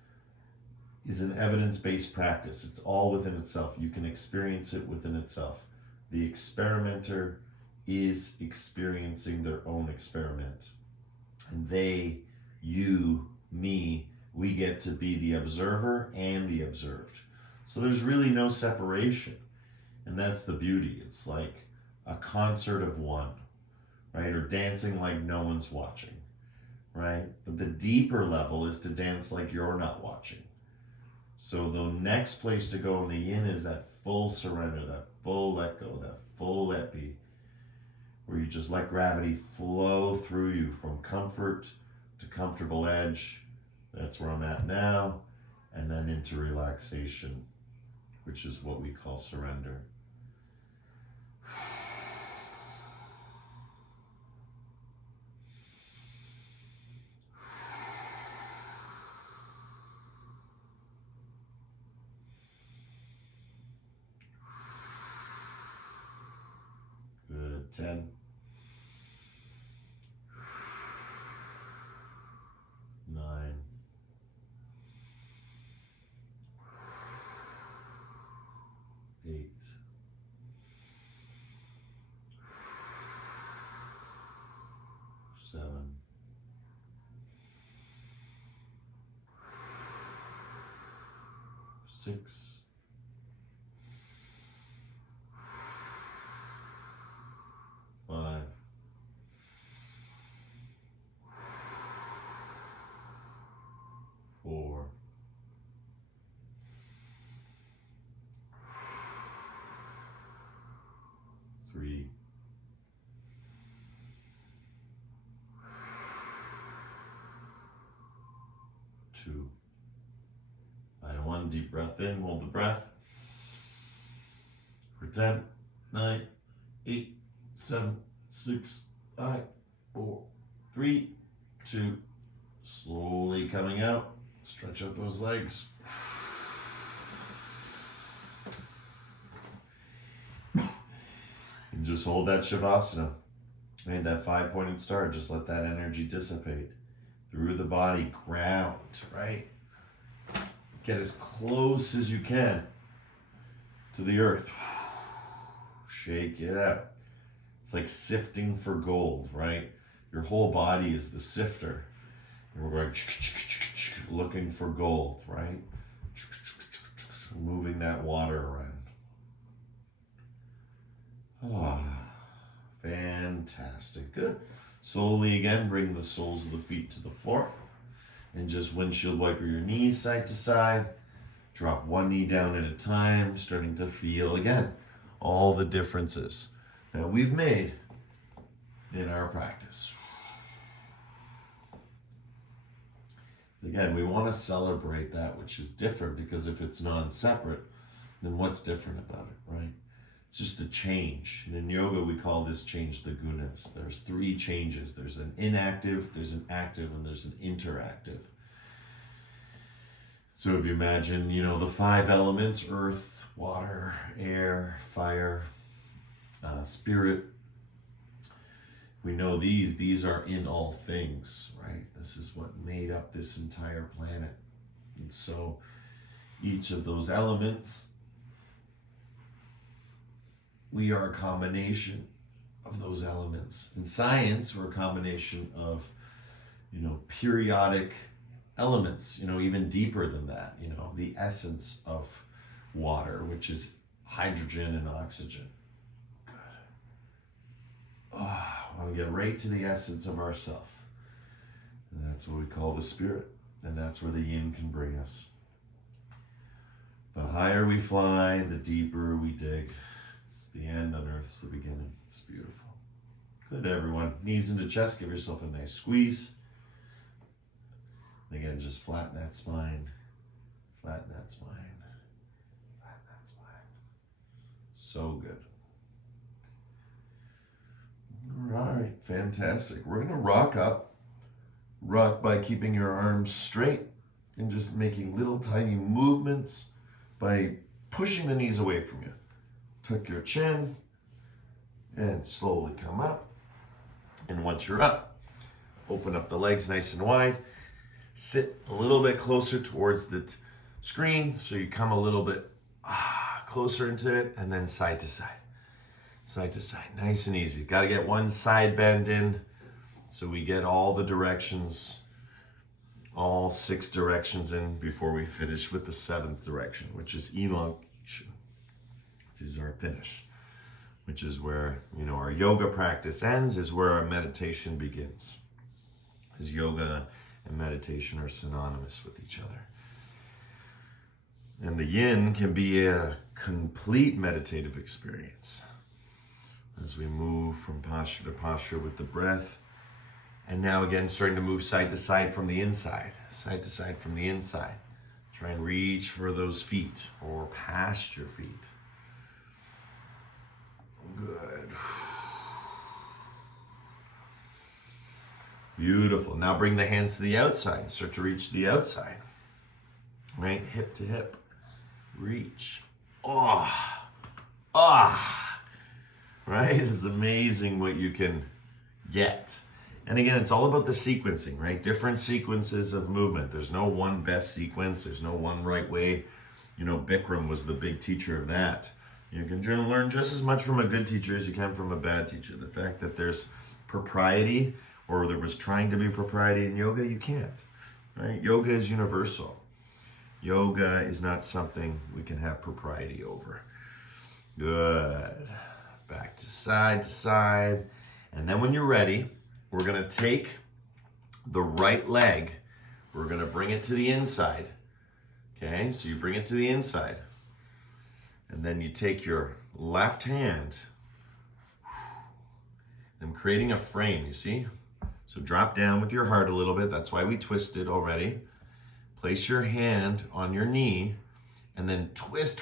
is an evidence-based practice. It's all within itself. You can experience it within itself. The experimenter is experiencing their own experiment. And they, you, me, we get to be the observer and the observed. So there's really no separation. And that's the beauty. It's like a concert of one, right? Or dancing like no one's watching, right? But the deeper level is to dance like you're not watching. So the next place to go in the yin is that full surrender, that full let go, that full let be, where you just let gravity flow through you from comfort to comfortable edge. That's where I'm at now. And then into relaxation, which is what we call surrender. Good. 10. 9. 8. 7. 6. 5. 4. 3. 2. Final one. Deep breath in. Hold the breath. For 10, 9, 8, 7, 6, 5, 4, 3, 2. Slowly coming out. Stretch out those legs. And just hold that Shavasana. Right, that 5-pointed star. Just let that energy dissipate through the body. Ground, right? Get as close as you can to the earth. Shake it out. It's like sifting for gold, right? Your whole body is the sifter. And we're going looking for gold, right? Moving that water around. Ah, fantastic. Good. Slowly again, bring the soles of the feet to the floor. And just windshield wiper your knees side to side. Drop one knee down at a time, starting to feel again all the differences that we've made in our practice. Again, we want to celebrate that which is different, because if it's non-separate, then what's different about it, right? It's just a change. And in yoga, we call this change the gunas. There's 3 changes. There's an inactive, there's an active, and there's an interactive. So if you imagine, the 5 elements: earth, water, air, fire, spirit. We know these are in all things, right? This is what made up this entire planet. And so each of those elements, we are a combination of those elements. In science, we're a combination of, periodic elements, even deeper than that, the essence of water, which is hydrogen and oxygen. Good. I want to get right to the essence of ourself. And that's what we call the spirit. And that's where the yin can bring us. The higher we fly, the deeper we dig. It's the end on earth, it's the beginning. It's beautiful. Good, everyone. Knees into chest, give yourself a nice squeeze. And again, just flatten that spine. Flatten that spine. Flatten that spine. So good. All right, fantastic. We're gonna rock up. Rock by keeping your arms straight and just making little tiny movements by pushing the knees away from you. Tuck your chin and slowly come up. And once you're up, open up the legs nice and wide. Sit a little bit closer towards the screen so you come a little bit closer into it, and then side to side. Side to side, nice and easy. Got to get one side bend in so we get all the directions, all 6 directions in before we finish with the 7th direction, which is elongation, which is our finish, which is where, our yoga practice ends, is where our meditation begins. Because yoga and meditation are synonymous with each other. And the yin can be a complete meditative experience as we move from posture to posture with the breath. And now again, starting to move side to side from the inside, side to side from the inside. Try and reach for those feet or past your feet. Good. Beautiful. Now bring the hands to the outside. Start to reach to the outside. Right? Hip to hip. Reach. Right? It's amazing what you can get. And again, it's all about the sequencing, right? Different sequences of movement. There's no one best sequence. There's no one right way. Bikram was the big teacher of that. You can learn just as much from a good teacher as you can from a bad teacher. The fact that there's propriety, or there was trying to be propriety in yoga, you can't, right? Yoga is universal. Yoga is not something we can have propriety over. Good. Back to side. And then when you're ready, we're gonna take the right leg, we're gonna bring it to the inside. Okay, so you bring it to the inside. And then you take your left hand. I'm creating a frame, you see? So drop down with your heart a little bit. That's why we twisted already. Place your hand on your knee and then twist.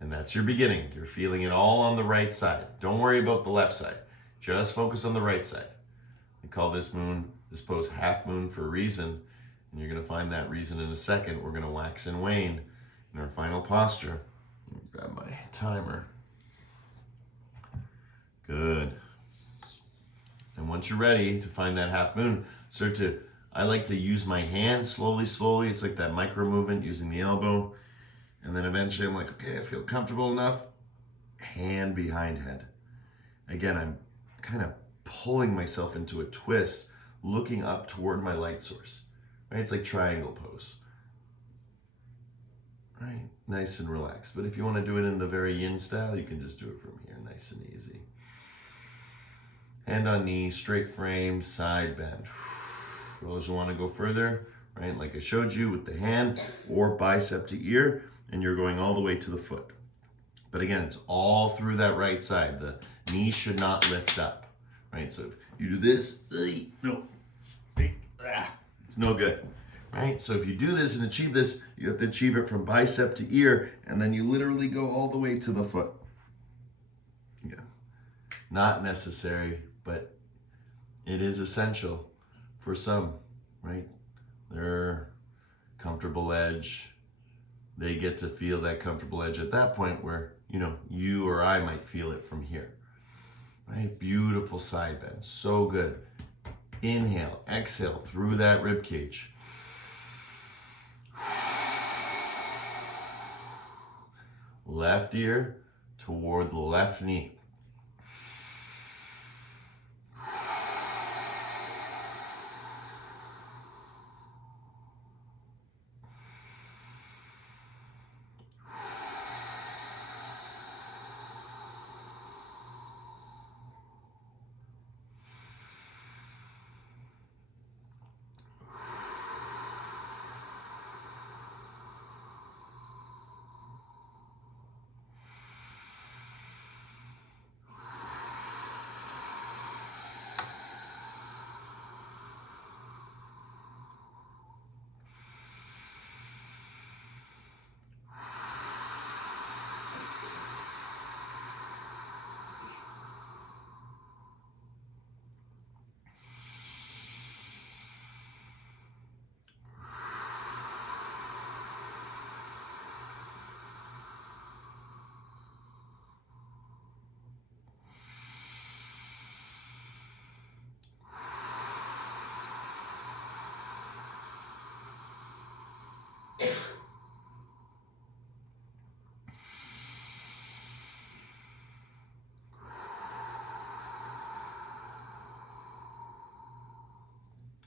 And that's your beginning. You're feeling it all on the right side. Don't worry about the left side. Just focus on the right side. We call this pose half moon for a reason. And you're gonna find that reason in a second. We're gonna wax and wane in our final posture. Grab my timer. Good. And once you're ready to find that half moon, I like to use my hand slowly. It's like that micro movement using the elbow. And then eventually I'm like, okay, I feel comfortable enough. Hand behind head. Again, I'm kind of pulling myself into a twist, looking up toward my light source. Right? It's like triangle pose. right? Nice and relaxed. But if you want to do it in the very yin style, you can just do it from here, nice and easy. Hand on knee, straight frame, side bend. For those who want to go further, right, like I showed you with the hand or bicep to ear, and you're going all the way to the foot. But again, it's all through that right side. The knee should not lift up, right? So if you do this, no, it's no good, right? So if you do this and achieve this, you have to achieve it from bicep to ear, and then you literally go all the way to the foot. Yeah, not necessary, but it is essential for some, right? Their comfortable edge, they get to feel that comfortable edge at that point where, you know, you or I might feel it from here, right? Beautiful side bend, so good. Inhale, exhale through that rib cage. Left ear toward the left knee.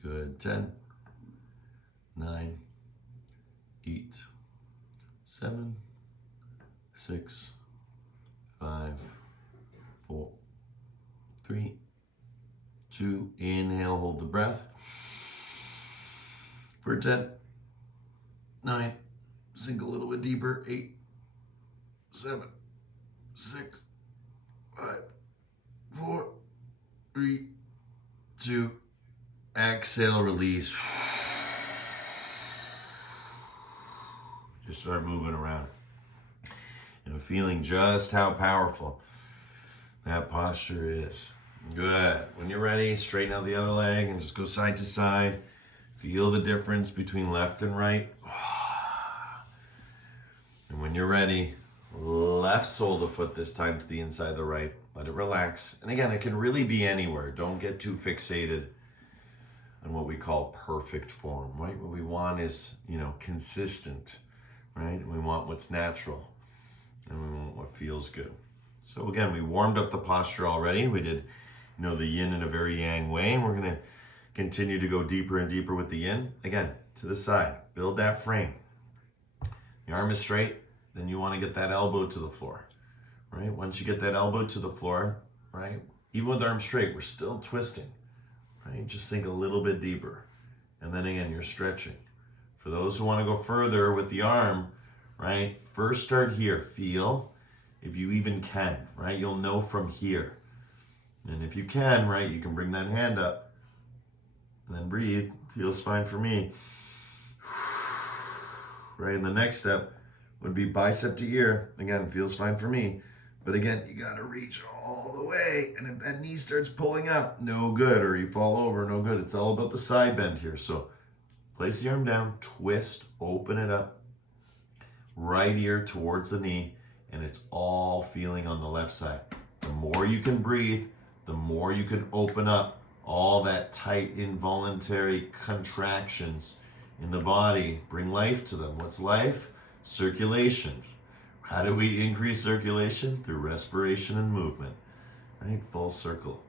Good. 10, 9, 8, 7, 6, 5, 4, 3, 2. Inhale, hold the breath. For 10, 9, sink a little bit deeper. 8, 7, 6, 5, 4, 3, 2. Exhale, release. Just start moving around. And feeling just how powerful that posture is. Good. When you're ready, straighten out the other leg and just go side to side. Feel the difference between left and right. And when you're ready, left sole of the foot this time to the inside of the right. Let it relax. And again, it can really be anywhere. Don't get too fixated on what we call perfect form, right? What we want is, you know, consistent, right? We want what's natural and we want what feels good. So again, we warmed up the posture already. We did, you know, the yin in a very yang way, and we're gonna continue to go deeper and deeper with the yin. Again, to the side, build that frame. The arm is straight, then you wanna get that elbow to the floor, right? Once you get that elbow to the floor, right? Even with the arm straight, we're still twisting. Right? Just sink a little bit deeper. And then again, you're stretching. For those who want to go further with the arm, right? First start here. Feel if you even can, right? You'll know from here. And if you can, right, you can bring that hand up. Then breathe. Feels fine for me. Right? And the next step would be bicep to ear. Again, feels fine for me. But again, you got to reach all the way. And if that knee starts pulling up, no good. Or you fall over, no good. It's all about the side bend here. So place the arm down, twist, open it up. Right ear towards the knee. And it's all feeling on the left side. The more you can breathe, the more you can open up all that tight involuntary contractions in the body. Bring life to them. What's life? Circulation. How do we increase circulation? Through respiration and movement, right? Full circle.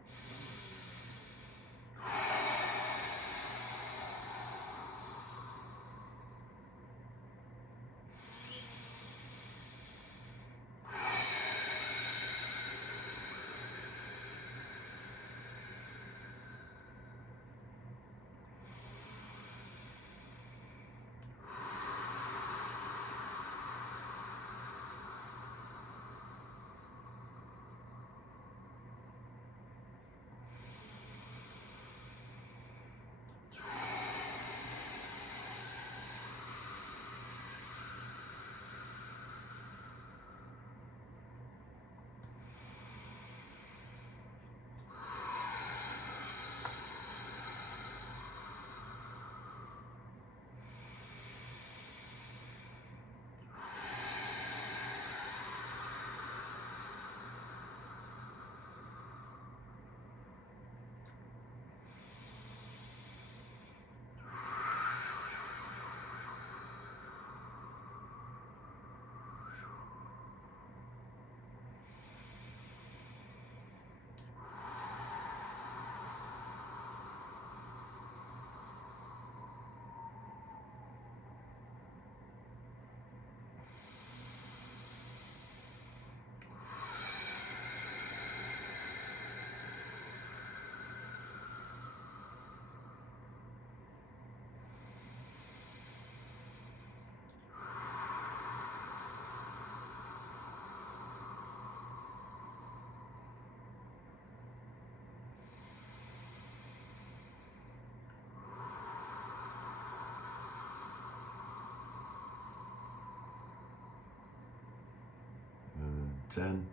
10.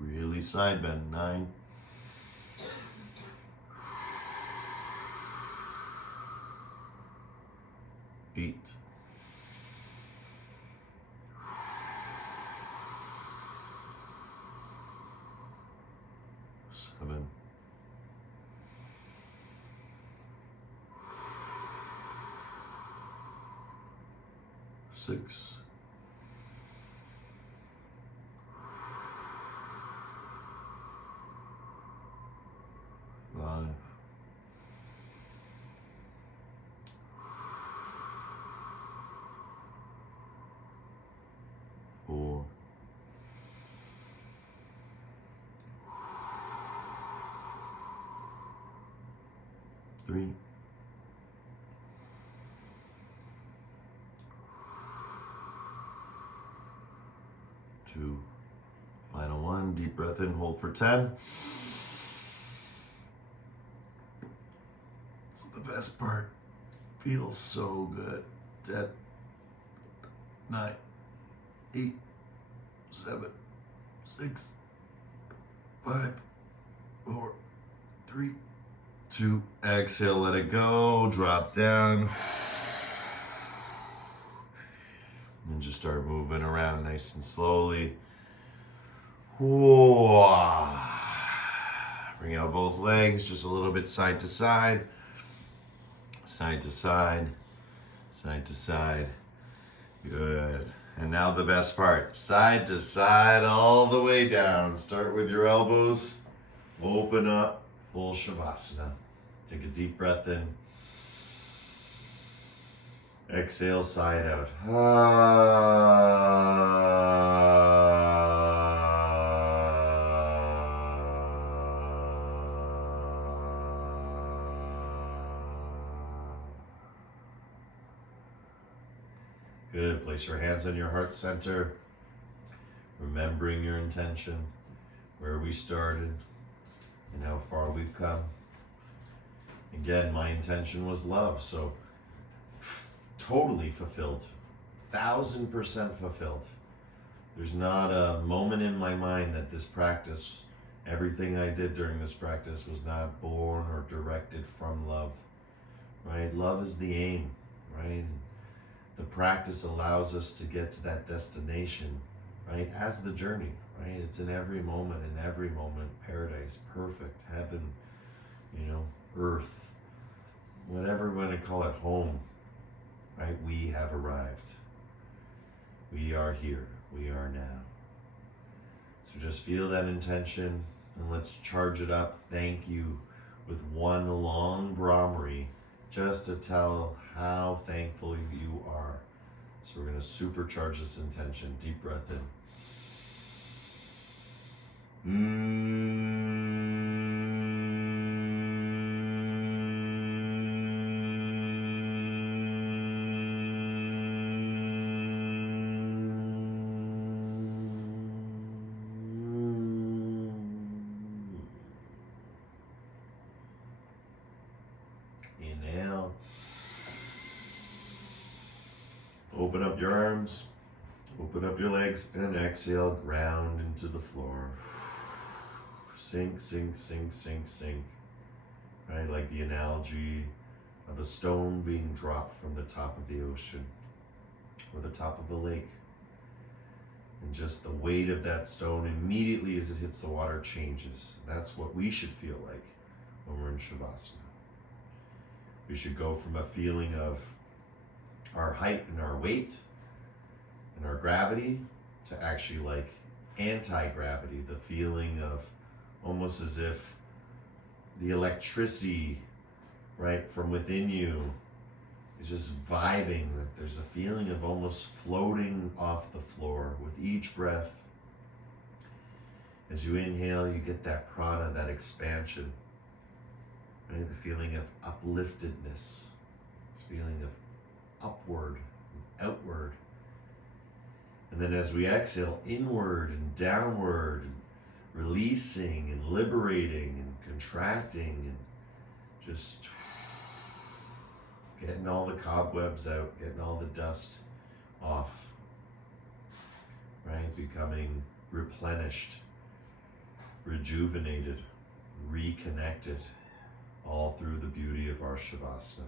Really side bend. 9. 8. 7. 6. 5. 4. 3. 2. Final 1. Deep breath in, hold for 10. It's the best part. Feels so good. 10, 9, 8, 7, 6, 5, 4, 3, 2. Exhale, let it go. Drop down. And just start moving around nice and slowly. Bring out both legs just a little bit side to side. Side to side. Side to side. Good. And now the best part. Side to side all the way down. Start with your elbows. Open up. Full Shavasana. Take a deep breath in. Exhale, side out. Good. Place your hands on your heart center. Remembering your intention, where we started, and how far we've come. Again, my intention was love, so totally fulfilled, 1000% fulfilled. There's not a moment in my mind that this practice, everything I did during this practice was not born or directed from love, right? Love is the aim, right? The practice allows us to get to that destination, right? As the journey, right? It's in every moment, paradise, perfect, heaven, earth, whatever we want to call it, home, right? We have arrived. We are here. We are now. So just feel that intention and let's charge it up. Thank you with one long Brahmari just to tell how thankful you are. So we're going to supercharge this intention. Deep breath in. Inhale. Open up your arms, open up your legs, and exhale, ground into the floor. Sink, sink, sink, sink, sink. Right, like the analogy of a stone being dropped from the top of the ocean or the top of a lake. And just the weight of that stone immediately as it hits the water changes. That's what we should feel like when we're in Shavasana. We should go from a feeling of our height and our weight and our gravity to actually like anti-gravity, the feeling of almost as if the electricity, right, from within you is just vibing, that there's a feeling of almost floating off the floor with each breath. As you inhale, you get that prana, that expansion, right? The feeling of upliftedness, this feeling of upward and outward. And then as we exhale, inward and downward, and releasing and liberating and contracting and just getting all the cobwebs out, getting all the dust off, right? Becoming replenished, rejuvenated, reconnected, all through the beauty of our Shavasana.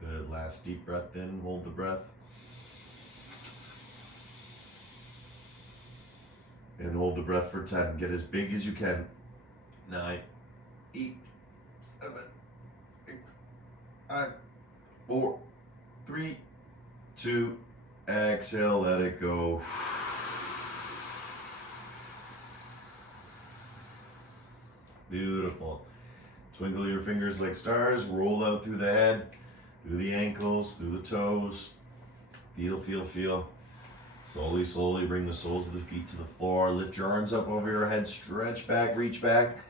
Good, last deep breath in, hold the breath. And hold the breath for 10. Get as big as you can. 9, 8, 7, 6, 5, 4, 3, 2, exhale, let it go. Beautiful. Twinkle your fingers like stars, roll out through the head, through the ankles, through the toes. Feel, feel, feel. Slowly, slowly bring the soles of the feet to the floor. Lift your arms up over your head, stretch back, reach back.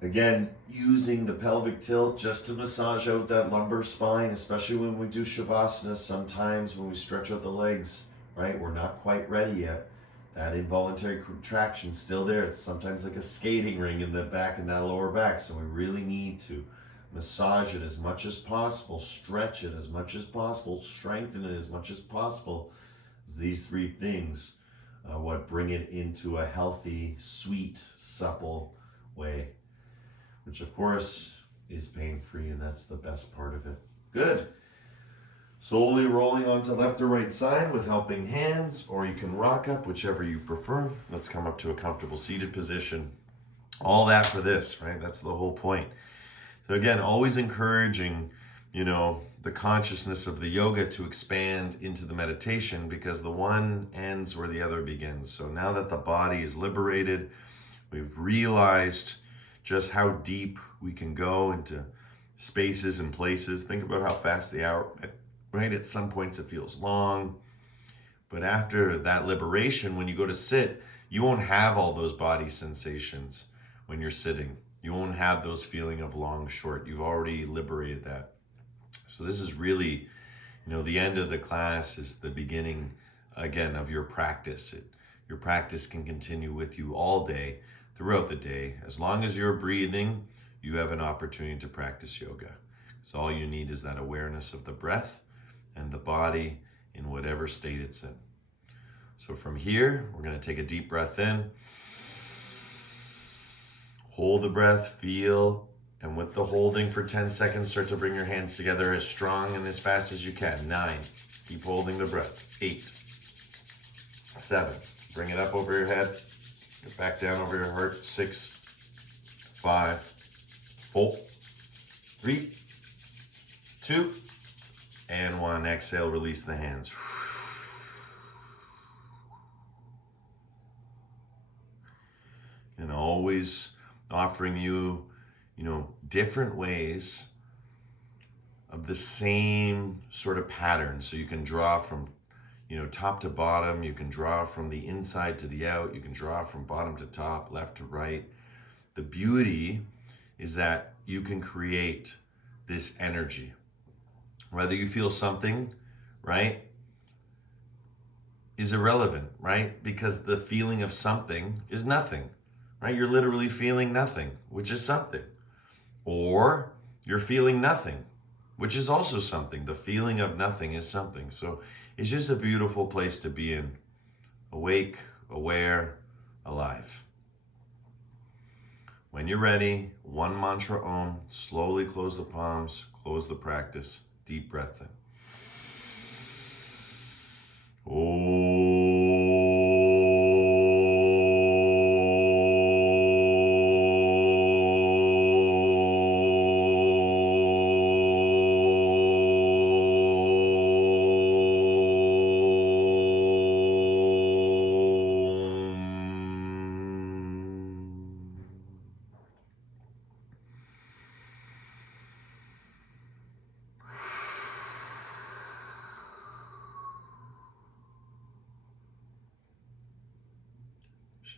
Again, using the pelvic tilt just to massage out that lumbar spine, especially when we do Shavasana. Sometimes when we stretch out the legs, right, we're not quite ready yet. That involuntary contraction's still there. It's sometimes like a skating ring in the back and that lower back. So we really need to massage it as much as possible, stretch it as much as possible, strengthen it as much as possible. These three things are what bring it into a healthy, sweet, supple way, which of course is pain-free, and that's the best part of it. Good. Slowly rolling onto left or right side with helping hands, or you can rock up, whichever you prefer. Let's come up to a comfortable seated position. All that for this, right? That's the whole point. So again, always encouraging, the consciousness of the yoga to expand into the meditation, because the one ends where the other begins. So now that the body is liberated, we've realized just how deep we can go into spaces and places. Think about how fast the hour, right? At some points it feels long, but after that liberation, when you go to sit, you won't have all those body sensations when you're sitting. You won't have those feeling of long, short. You've already liberated that. So this is really, the end of the class is the beginning, again, of your practice. Your practice can continue with you all day, throughout the day. As long as you're breathing, you have an opportunity to practice yoga. So all you need is that awareness of the breath and the body in whatever state it's in. So from here, we're going to take a deep breath in. Hold the breath, feel, and with the holding for 10 seconds, start to bring your hands together as strong and as fast as you can. 9, keep holding the breath. 8, 7, bring it up over your head. Get back down over your heart. 6, 5, 4, 3, 2, and 1. Exhale, release the hands. And always offering you, different ways of the same sort of pattern. So you can draw from, top to bottom. You can draw from the inside to the out. You can draw from bottom to top, left to right. The beauty is that you can create this energy. Whether you feel something, right, is irrelevant, right? Because the feeling of something is nothing, right? You're literally feeling nothing, which is something. Or you're feeling nothing, which is also something. The feeling of nothing is something. So it's just a beautiful place to be in. Awake, aware, alive. When you're ready, one mantra Om, slowly close the palms, close the practice, deep breath in.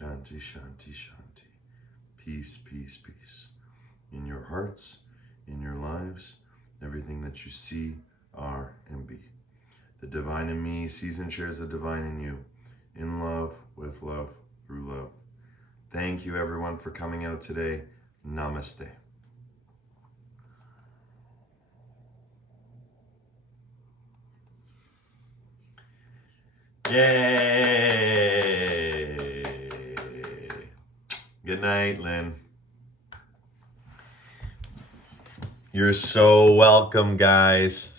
Shanti, shanti, shanti. Peace, peace, peace. In your hearts, in your lives, everything that you see, are, and be. The divine in me sees and shares the divine in you. In love, with love, through love. Thank you everyone for coming out today. Namaste. Yay! Good night, Lynn. You're so welcome, guys.